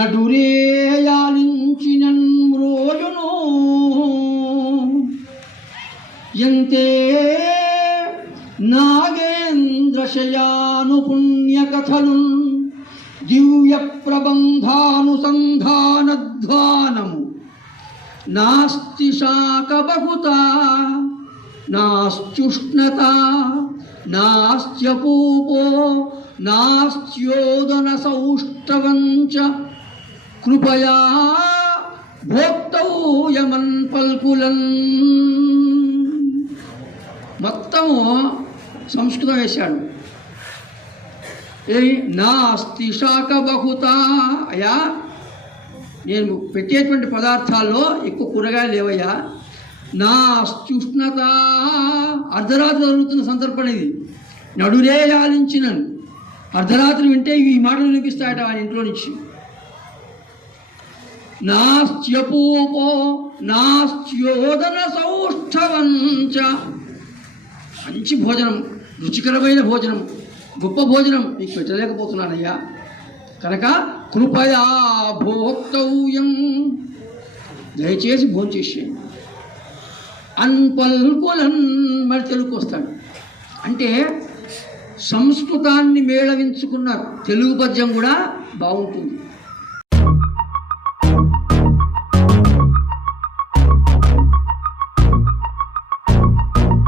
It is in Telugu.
నడురేయాలించినన్ రోజును ఎంతే నాగేంద్రశయాను పుణ్యకథలు దివ్య ప్రబంధానుసంధానధ్వానము నాస్తి శాక బహుత నాస్త్యుష్ణత నాస్త్యపూపో నాస్త్యోదన సౌష్ఠవంచ కృపయా భోక్తవ్యమన్ పల్కులన్. మొత్తము సంస్కృతం వేశాడు. నాస్తి శాక బహుత, అయ్యా నేను పెట్టేటువంటి పదార్థాల్లో ఎక్కువ కూరగాయలు లేవయ్యా. నాస్త్యుష్ణత, అర్ధరాత్రి జరుగుతున్న సందర్భం ఇది. నడురేయాలించినను, అర్ధరాత్రి వింటే ఈ మాటలు వినిపిస్తాయట ఆయన ఇంట్లో నుంచి. నాస్త్యపూపో నాస్త్యోదన సౌష్ఠవంచ, మంచి భోజనం, రుచికరమైన భోజనం, గొప్ప భోజనం మీకు పెట్టలేకపోతున్నానయ్యా. కనుక కృపయా భోక్తవ్యం, దయచేసి భోంచేసేయండి. అన్పల్కులన్, మరి తెలుగుకు వస్తాడు. అంటే సంస్కృతాన్ని మేళవించుకున్న తెలుగు పద్యం కూడా బాగుంటుంది.